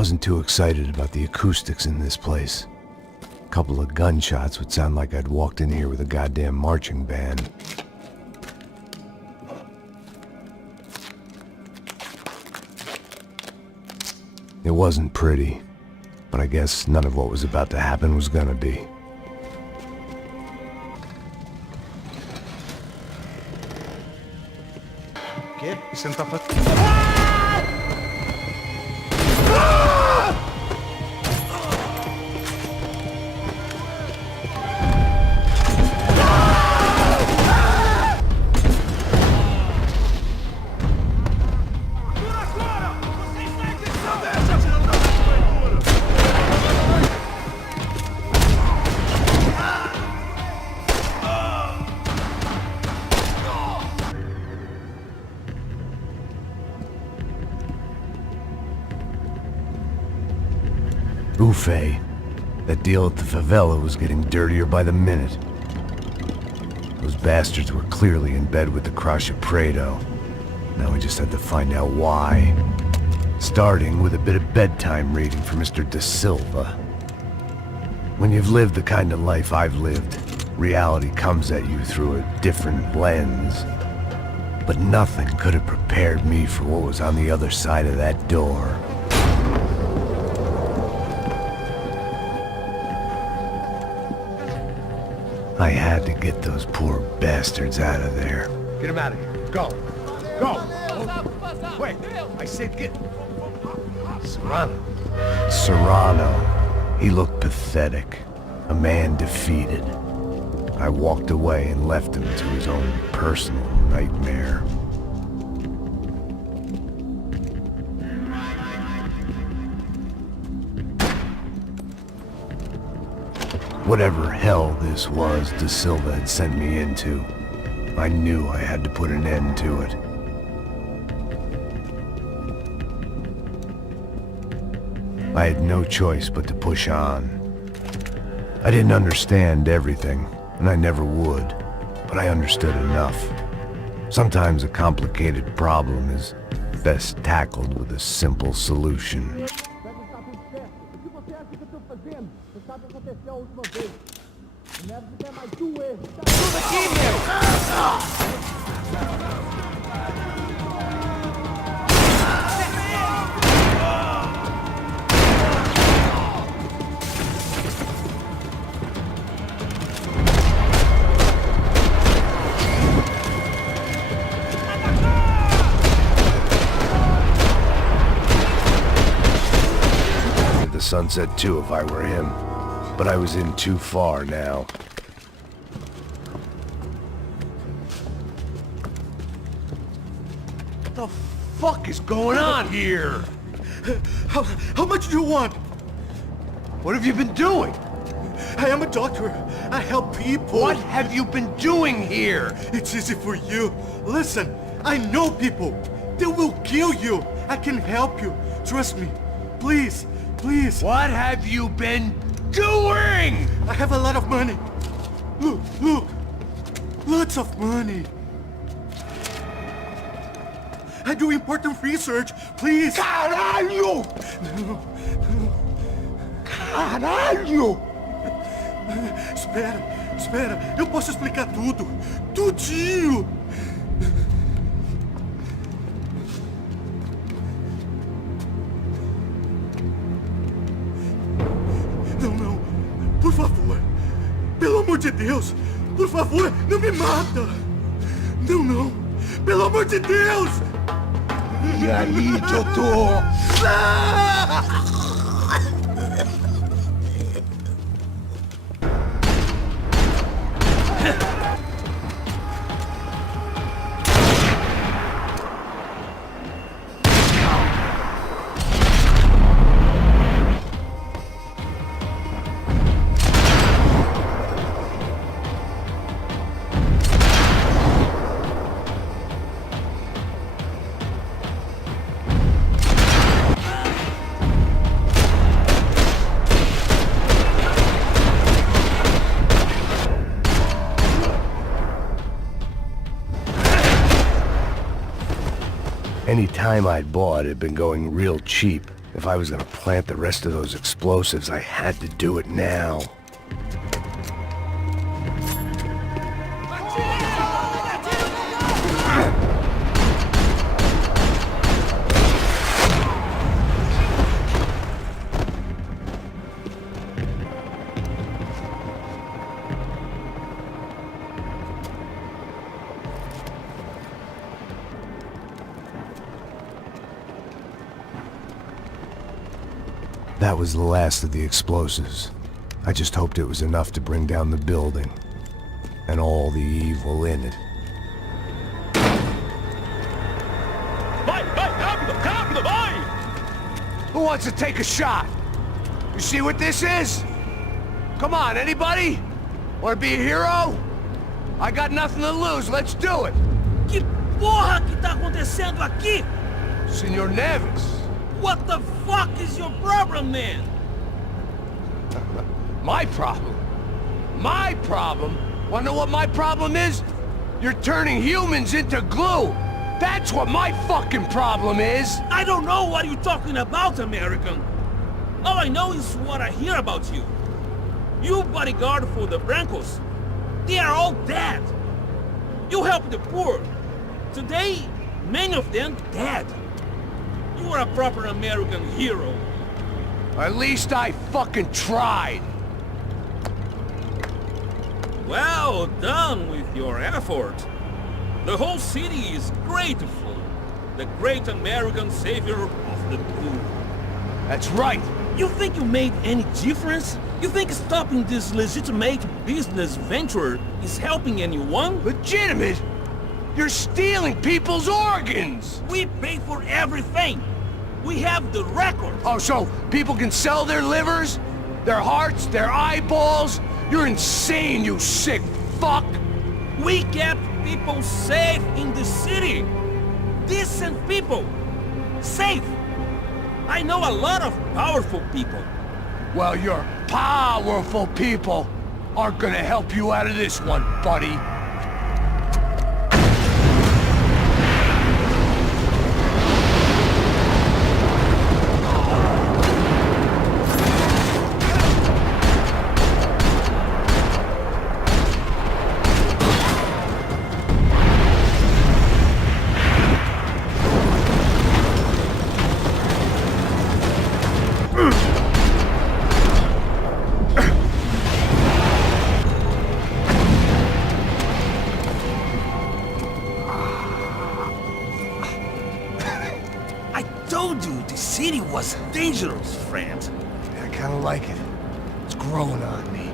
wasn't too excited about the acoustics in this place. A couple of gunshots would sound like I'd walked in here with a goddamn marching band. It wasn't pretty, but I guess none of what was about to happen was gonna be. ¿Qué? Senta pra... Buffet. That deal at the favela was getting dirtier by the minute. Those bastards were clearly in bed with the Crash of Prado. Now we just had to find out why. Starting with a bit of bedtime reading for Mr. Da Silva. When you've lived the kind of life I've lived, reality comes at you through a different lens. But nothing could have prepared me for what was on the other side of that door. I had to get those poor bastards out of there. Get him out of here. Go. Go. Wait. I said get... Serrano. Serrano. He looked pathetic. A man defeated. I walked away and left him to his own personal nightmare. Whatever hell this was Da Silva had sent me into, I knew I had to put an end to it. I had no choice but to push on. I didn't understand everything, and I never would, but I understood enough. Sometimes a complicated problem is best tackled with a simple solution. The sunset too if I were him, but I was in too far now. What the fuck is going on here? How much do you want? What have you been doing? I am a doctor. I help people. What have you been doing here? It's easy for you. Listen, I know people. They will kill you. I can help you. Trust me. Please, please. What have you been doing? I have a lot of money. Look, look. Lots of money. I do important research. Please. Caralho! Caralho! Espera, espera. Eu posso explicar tudo. Tudinho. Não, não. Por favor. Pelo amor de Deus. Por favor, não me mata. Não, não. Pelo amor de Deus. E aí, doutor? Any time I'd bought had been going real cheap, If I was gonna plant the rest of those explosives, I had to do it now. That was the last of the explosives. I just hoped it was enough to bring down the building. And all the evil in it. Who wants to take a shot? You see what this is? Come on, anybody? Want to be a hero? I got nothing to lose, let's do it! Que porra que tá acontecendo aqui? Senor Neves. What the fuck is your problem, man? My problem? My problem? Wanna know what my problem is? You're turning humans into glue! That's what my fucking problem is! I don't know what you're talking about, American. All I know is what I hear about you. You bodyguard for the Brancos. They are all dead. You help the poor. Today, many of them dead. You are a proper American hero. At least I fucking tried! Well done with your effort. The whole city is grateful. The great American savior of the poor. That's right! You think you made any difference? You think stopping this legitimate business venture is helping anyone? Legitimate? You're stealing people's organs! We pay for everything. We have the record. Oh, so people can sell their livers? Their hearts? Their eyeballs? You're insane, you sick fuck! We kept people safe in the city. Decent people. Safe. I know a lot of powerful people. Well, your powerful people aren't gonna help you out of this one, buddy. Was dangerous, friend. I kinda like it. It's growing on me.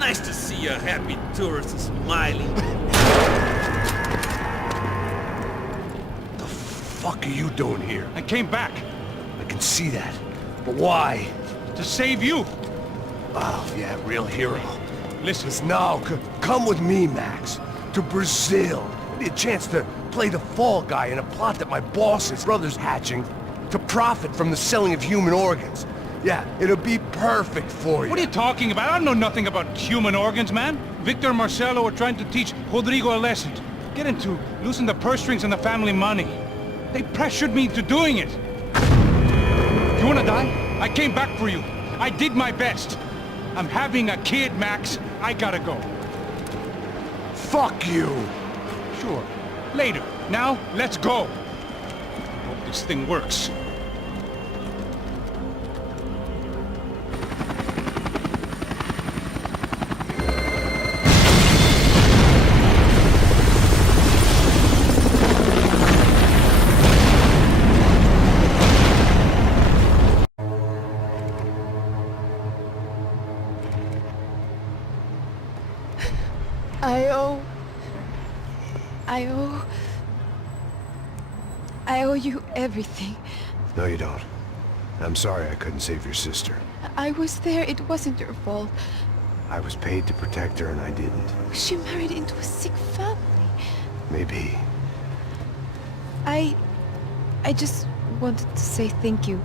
Nice to see a happy tourist smiling. The fuck are you doing here? I came back I can see that. But why? to save you. Oh, yeah, real hero. Listen, No, come with me, Max. To Brazil. Maybe a chance to play the fall guy in a plot that my boss's brother's hatching to profit from the selling of human organs. Yeah, it'll be perfect for you. what are you talking about? I know nothing about human organs, man. Victor and Marcelo are trying to teach Rodrigo a lesson. Get into losing the purse strings and the family money. They pressured me into doing it. You wanna die? I came back for you. I did my best. I'm having a kid, Max. I gotta go. Fuck you! Sure. Later. Now, let's go. Hope this thing works. I owe you everything. No, you don't. I'm sorry I couldn't save your sister. I was there, it wasn't your fault. I was paid to protect her and I didn't. She married into a sick family. Maybe. I just wanted to say thank you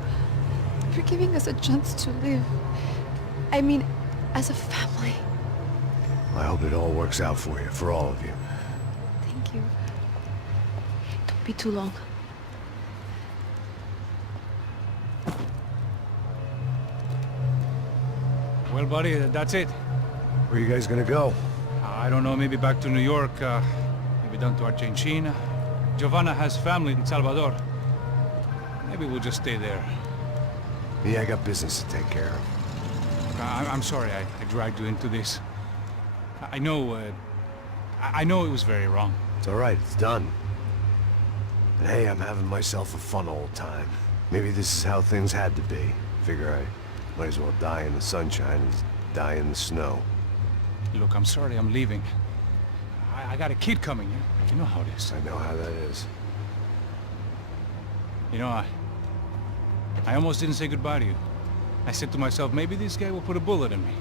for giving us a chance to live. I mean, as a family. I hope it all works out for you, for all of you. Thank you. Don't be too long. Well, buddy, that's it. Where are you guys gonna go? I don't know, maybe back to New York, maybe down to Argentina. Giovanna has family in Salvador. Maybe we'll just stay there. Me, I got business to take care of. I'm sorry I dragged you into this. I know, I know it was very wrong. It's all right, it's done. And hey, I'm having myself a fun old time. Maybe this is how things had to be. Figure I might as well die in the sunshine as die in the snow. Look, I'm sorry I'm leaving. I got a kid coming. You know how it is. I know how that is. You know, I almost didn't say goodbye to you. I said to myself, maybe this guy will put a bullet in me.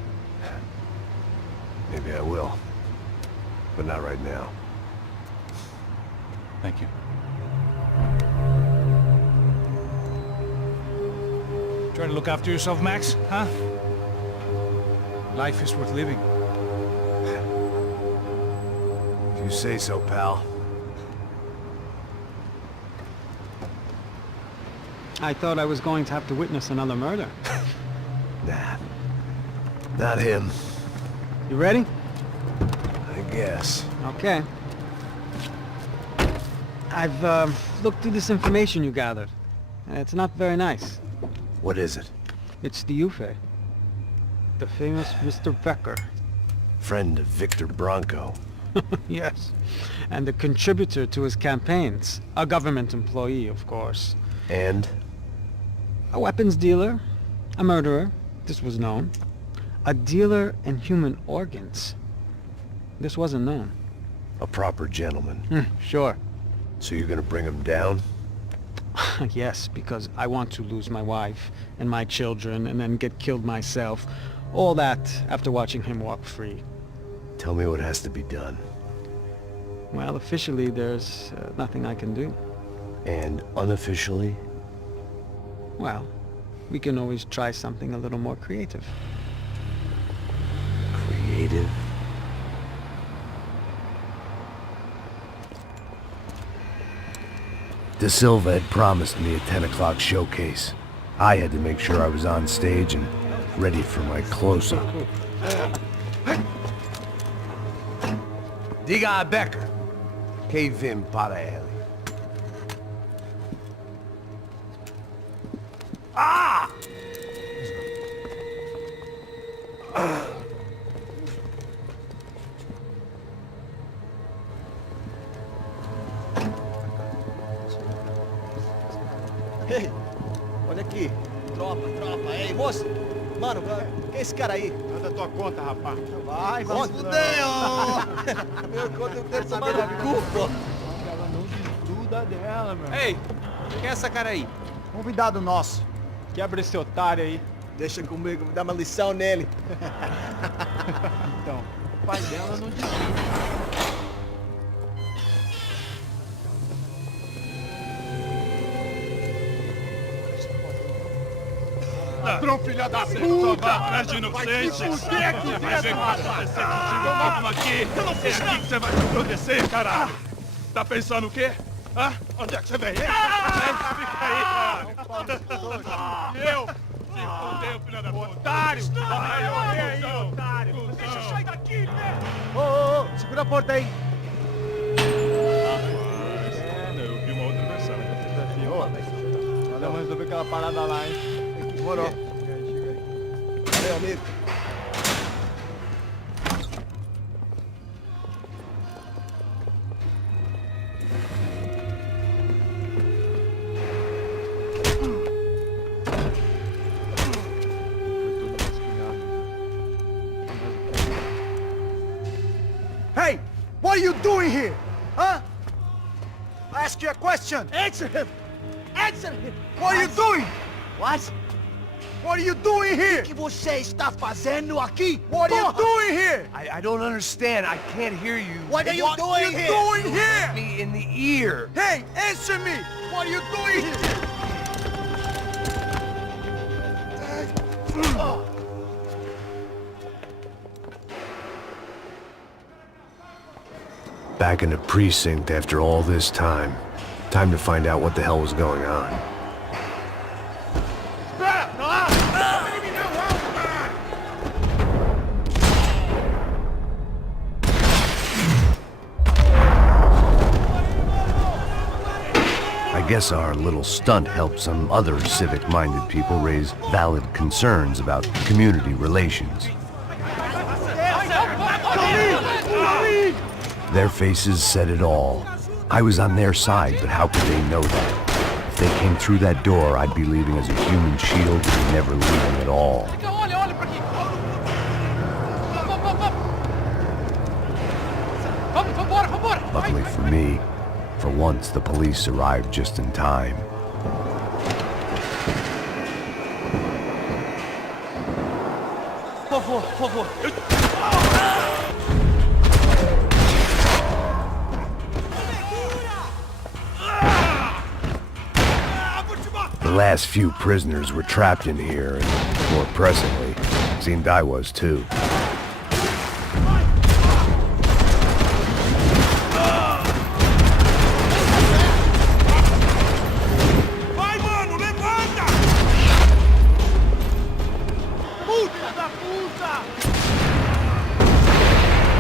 Maybe I will. But not right now. Thank you. Try to look after yourself, Max, huh? Life is worth living. If you say so, pal. I thought I was going to have to witness another murder. Nah. Not him, You ready? I guess. Okay. I've looked through this information you gathered. It's not very nice. What is it? It's the Ufe. The famous Mr. Becker. Friend of Victor Bronco. Yes. And a contributor to his campaigns. A government employee, of course. And? A weapons dealer. A murderer. This was known. A dealer in human organs. This wasn't known. A proper gentleman. Sure. So you're gonna bring him down? Yes, because I want to lose my wife and my children and then get killed myself. All that after watching him walk free. Tell me what has to be done. Well, officially there's nothing I can do. And unofficially? Well, we can always try something a little more creative. Creative? De Silva had promised me a 10 o'clock showcase. I had to make sure I was on stage and ready for my close-up. Diga a Becker. Que vim para ele. Ah! Ei, olha aqui. Tropa. Ei, moço. Mano, quem é esse cara aí? Manda tua conta, rapaz. Vai se fuder, ó. Meu conta, eu quero saber da culpa. Ela não desgruda dela, meu. Ei, quem é essa cara aí? Convidado nosso. Quebra esse otário aí. Deixa comigo, me dá uma lição nele. Então, o pai dela não desgruda. Ladrão, filha da puta! Vai atrás de inocente! Vai ver o que vai acontecer contigo mesmo aqui! Eu não fiz nada! É aqui que você vai se acontecer, caralho! Tá pensando o quê? Hã? Onde é que você vem? Fica aí, caralho! Eu? Se fudeu, filha da puta! Otário! Vai, aí, otário! Deixa eu sair daqui, né? Ô, segura a porta aí! Eu vi uma outra versão. Vamos resolver aquela parada lá, hein? Demorou. Chega aí. Valeu, amigo. Hey! What are you doing here? Huh? I ask you a question. Answer him! Answer him! What are you doing? What? What are you doing here? O que você está fazendo aqui? What are you doing here? I don't understand. I can't hear you. What are you doing here? Doing here? Me in the ear. Hey, answer me! What are you doing here? Back in the precinct after all this time. Time to find out what the hell was going on. guess our little stunt helped some other civic-minded people raise valid concerns about community relations. Their faces said it all. I was on their side, but how could they know that? If they came through that door, I'd be leaving as a human shield and never leaving at all. Luckily for me, for once the police arrived just in time. Por favor, por favor. The last few prisoners were trapped in here, and more pressingly, it seemed I was too.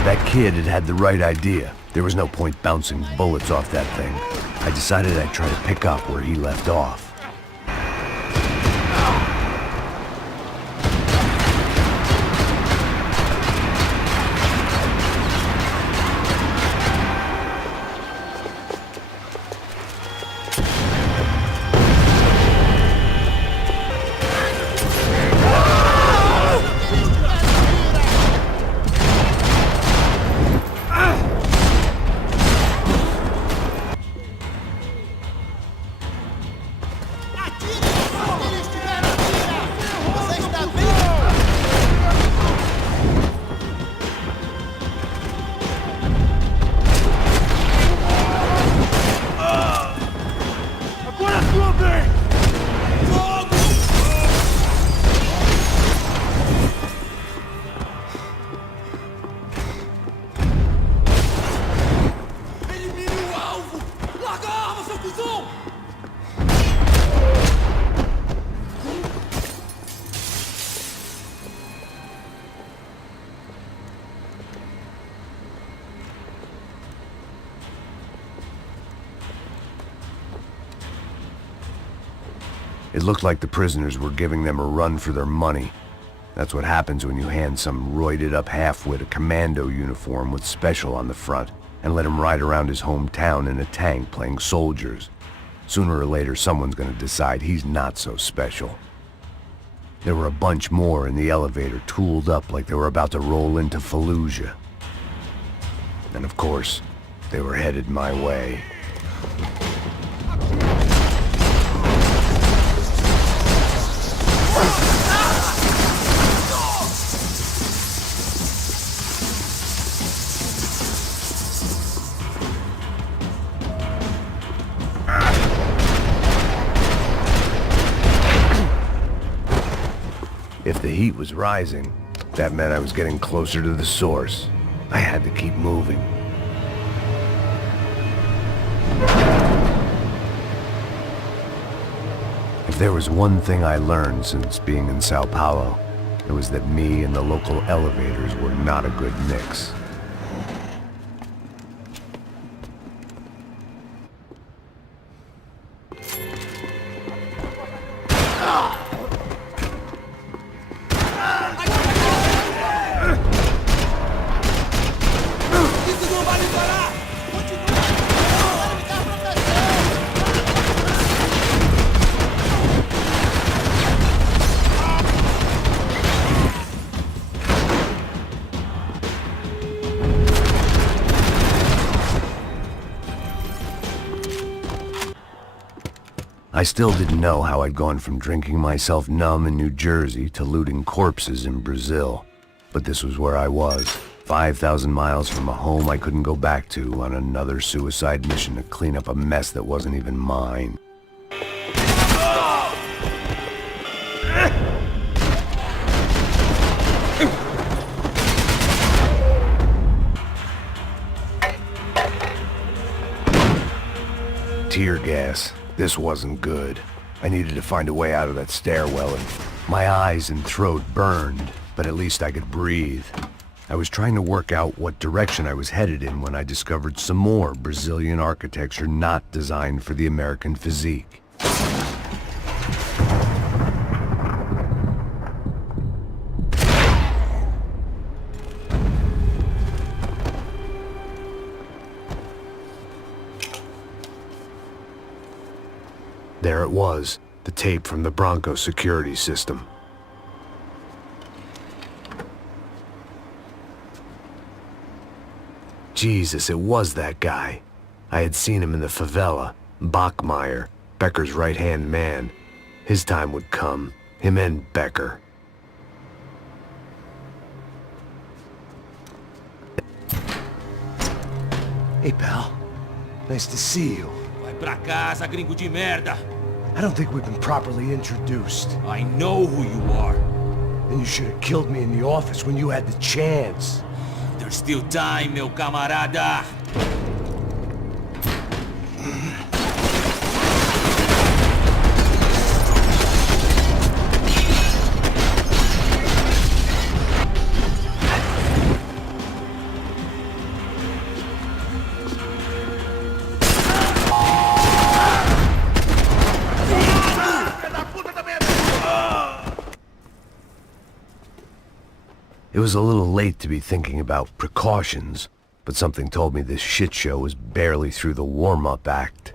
That kid had had the right idea. There was no point bouncing bullets off that thing. I decided I'd try to pick up where he left off. It looked like the prisoners were giving them a run for their money. That's what happens when you hand some roided-up half-wit a commando uniform with special on the front and let him ride around his hometown in a tank playing soldiers. Sooner or later, someone's gonna decide he's not so special. There were a bunch more in the elevator, tooled up like they were about to roll into Fallujah. And of course, they were headed my way. If the heat was rising, that meant I was getting closer to the source. I had to keep moving. If there was one thing I learned since being in Sao Paulo, it was that me and the local elevators were not a good mix. I still didn't know how I'd gone from drinking myself numb in New Jersey to looting corpses in Brazil. But this was where I was, 5,000 miles from a home I couldn't go back to, on another suicide mission to clean up a mess that wasn't even mine. Tear gas. This wasn't good. I needed to find a way out of that stairwell, and my eyes and throat burned, but at least I could breathe. I was trying to work out what direction I was headed in when I discovered some more Brazilian architecture not designed for the American physique. There it was, the tape from the Bronco security system. Jesus, it was that guy. I had seen him in the favela. Bachmeyer, Becker's right-hand man. His time would come. Him and Becker. Hey, pal. Nice to see you. Vai pra casa, gringo de merda. I don't think we've been properly introduced. I know who you are. Then you should have killed me in the office when you had the chance. There's still time, meu camarada. It was a little late to be thinking about precautions, but something told me this shit show was barely through the warm-up act.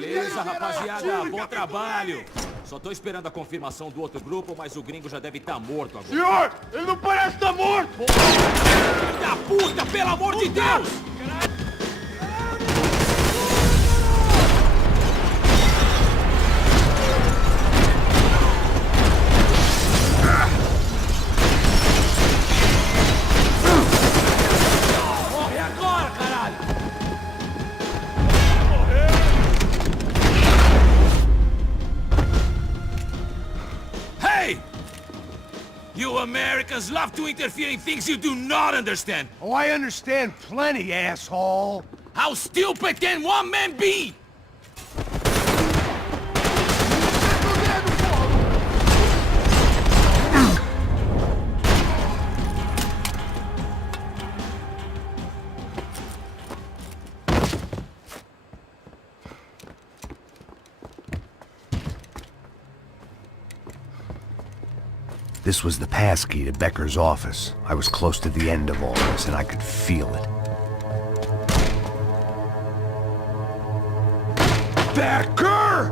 Beleza, rapaziada, bom trabalho. Só tô esperando a confirmação do outro grupo, mas o gringo já deve estar morto agora. Senhor, ele não parece estar morto! Filho da puta, pelo amor de Deus! Morre agora, caralho! Hey! You Americans love to interfere in things you do not understand. Oh, I understand plenty, asshole. How stupid can one man be? This was the passkey to Becker's office. I was close to the end of all this, and I could feel it. Becker!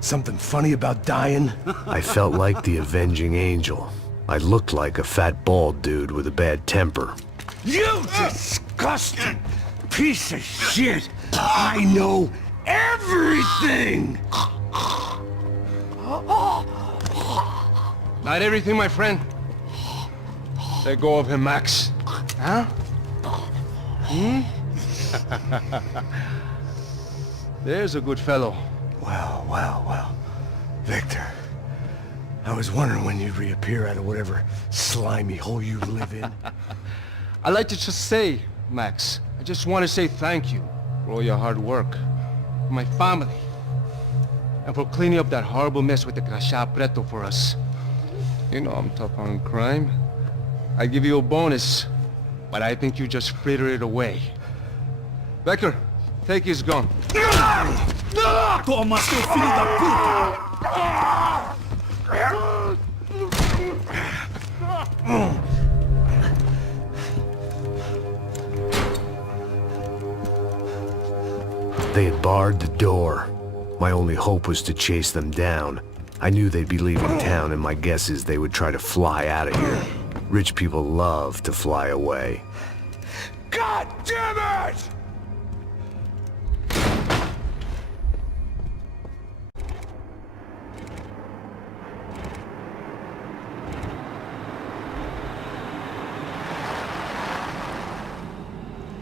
Something funny about dying? I felt like the avenging angel. I looked like a fat bald dude with a bad temper. You disgusting piece of shit! I know everything! Not everything, my friend. Let go of him, Max. Huh? There's a good fellow. Well. Victor, I was wondering when you'd reappear out of whatever slimy hole you live in. I'd like to just say, Max, I just want to say thank you for all your hard work, for my family, and for cleaning up that horrible mess with the Crachá Preto for us. You know I'm tough on crime. I give you a bonus, but I think you just fritter it away. Becker, take his gun. Toma, seu filho da puta! They had barred the door. My only hope was to chase them down. I knew they'd be leaving town, and my guess is they would try to fly out of here. Rich people love to fly away. God damn it!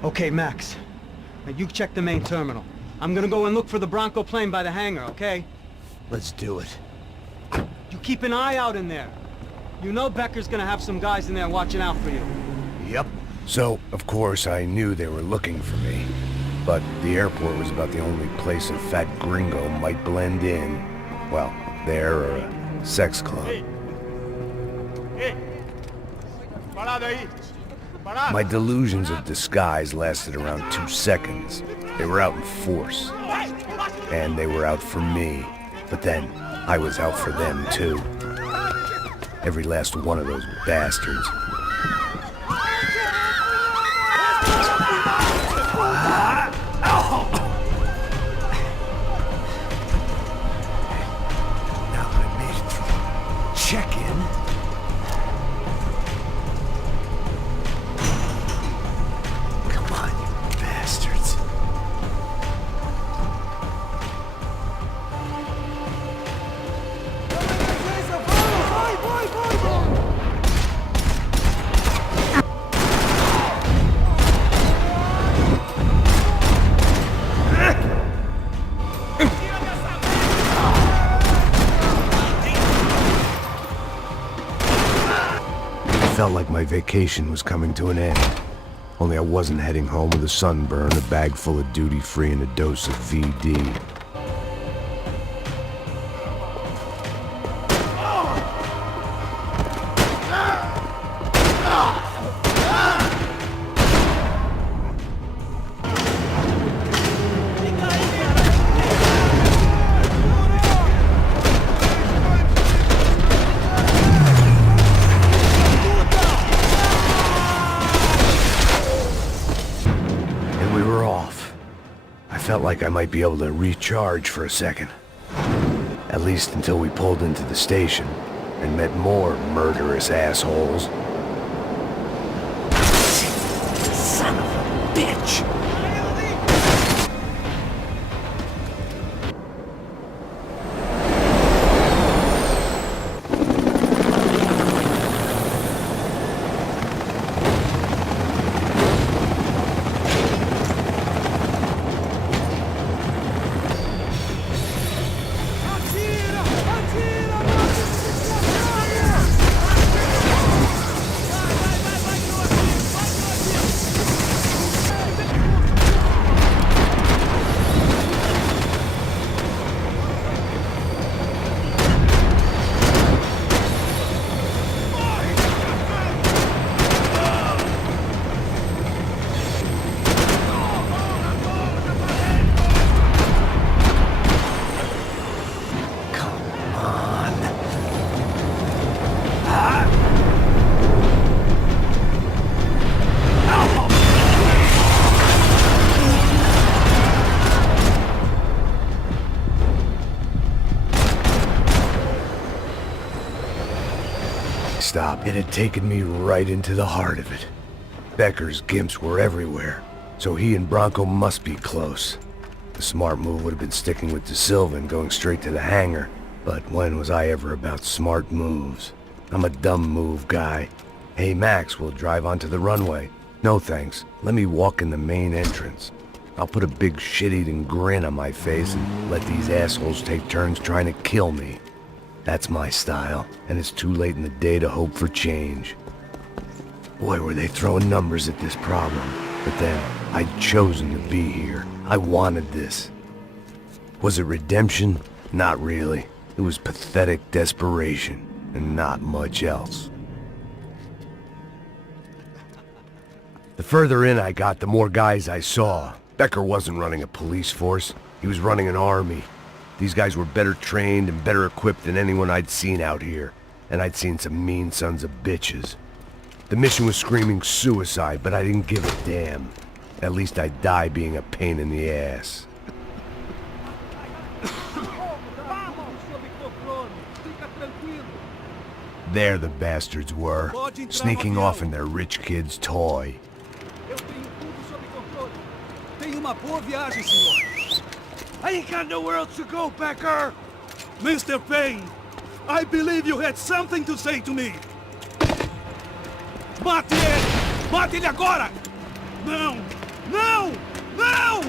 Okay, Max. Now you check the main terminal. I'm gonna go and look for the Bronco plane by the hangar, okay? Let's do it. You keep an eye out in there. You know Becker's gonna have some guys in there watching out for you. Yep. So, of course, I knew they were looking for me. But the airport was about the only place a fat gringo might blend in. Well, there or a sex club. My delusions of disguise lasted around 2 seconds. They were out in force. And they were out for me. But then, I was out for them too. Every last one of those bastards. Now that I made it through check-in, come on, you bastards. It felt like my vacation was coming to an end. Only I wasn't heading home with a sunburn, a bag full of duty-free, and a dose of VD. And we were off. I felt like I might be able to recharge for a second. At least until we pulled into the station and met more murderous assholes. Son of a bitch! Stop. It had taken me right into the heart of it. Becker's gimps were everywhere, so he and Bronco must be close. The smart move would have been sticking with De Silva and going straight to the hangar, but when was I ever about smart moves? I'm a dumb move guy. Hey Max, we'll drive onto the runway. No thanks. Let me walk in the main entrance. I'll put a big shit-eating grin on my face and let these assholes take turns trying to kill me. That's my style, and it's too late in the day to hope for change. Boy, were they throwing numbers at this problem. But then, I'd chosen to be here. I wanted this. Was it redemption? Not really. It was pathetic desperation, and not much else. The further in I got, the more guys I saw. Becker wasn't running a police force. He was running an army. These guys were better trained and better equipped than anyone I'd seen out here. And I'd seen some mean sons of bitches. The mission was screaming suicide, but I didn't give a damn. At least I'd die being a pain in the ass. There the bastards were, sneaking off in their rich kid's toy. Eu tenho tudo sob controle. Tenha uma boa viagem, senhor. I ain't got nowhere else to go, Becker! Mr. Payne, I believe you had something to say to me. Mate ele! Mate ele agora! Não! Não! Não!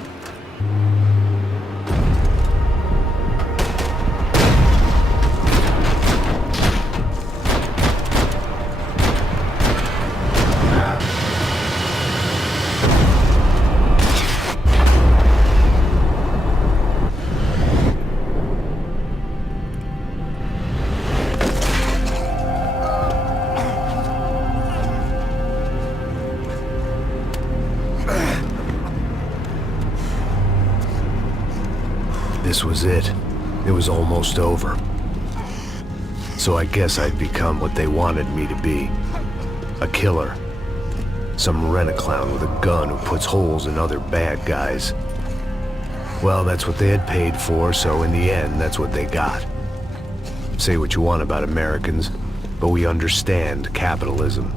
This was it. It was almost over. So I guess I'd become what they wanted me to be. A killer. Some rent-a-clown with a gun who puts holes in other bad guys. Well, that's what they had paid for, so in the end, that's what they got. Say what you want about Americans, but we understand capitalism.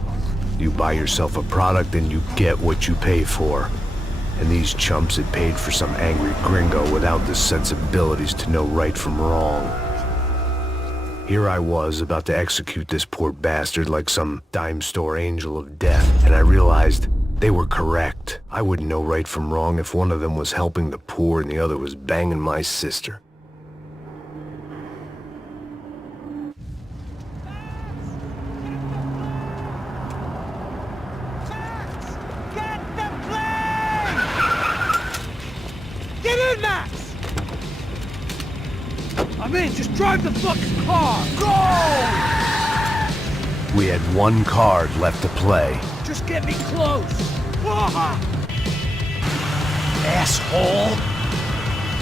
You buy yourself a product and you get what you pay for. And these chumps had paid for some angry gringo without the sensibilities to know right from wrong. Here I was, about to execute this poor bastard like some dime store angel of death, and I realized they were correct. I wouldn't know right from wrong if one of them was helping the poor and the other was banging my sister. I'm in, just drive the fucking car! Go! We had one card left to play. Just get me close! Asshole!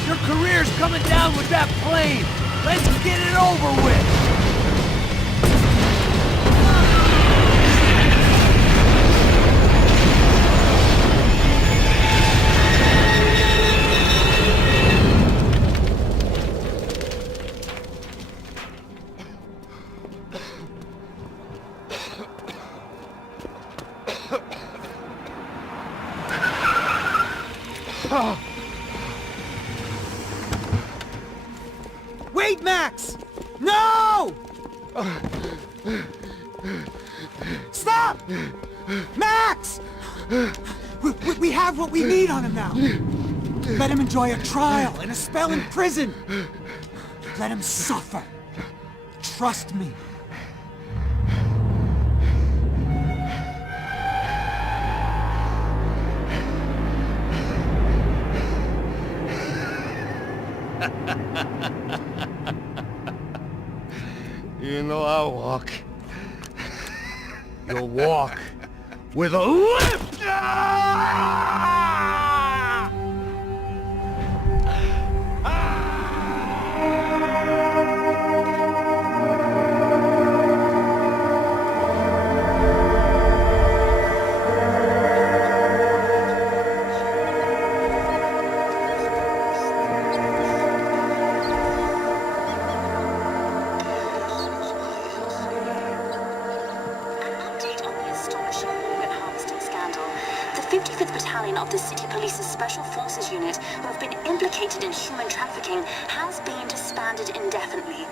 Your career's coming down with that plane! Let's get it over with! Wait, Max! No! Stop! Max! We have what we need on him now. Let him enjoy a trial and a spell in prison. Let him suffer. Trust me. You know I'll walk. You'll walk with a limp! The 55th Battalion of the City Police's Special Forces Unit, who have been implicated in human trafficking, has been disbanded indefinitely.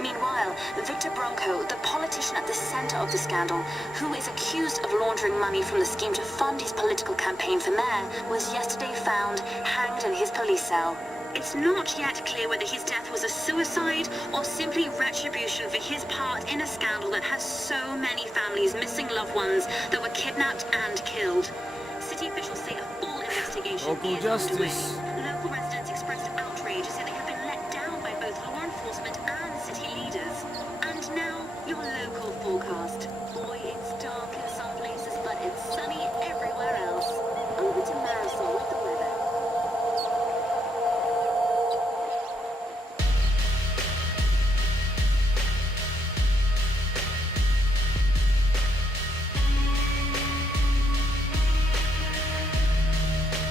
Meanwhile, Victor Bronco, the politician at the center of the scandal, who is accused of laundering money from the scheme to fund his political campaign for mayor, was yesterday found hanged in his police cell. It's not yet clear whether his death was a suicide or simply retribution for his part in a scandal that has so many families missing loved ones that were kidnapped and killed. City officials say a full investigation is underway.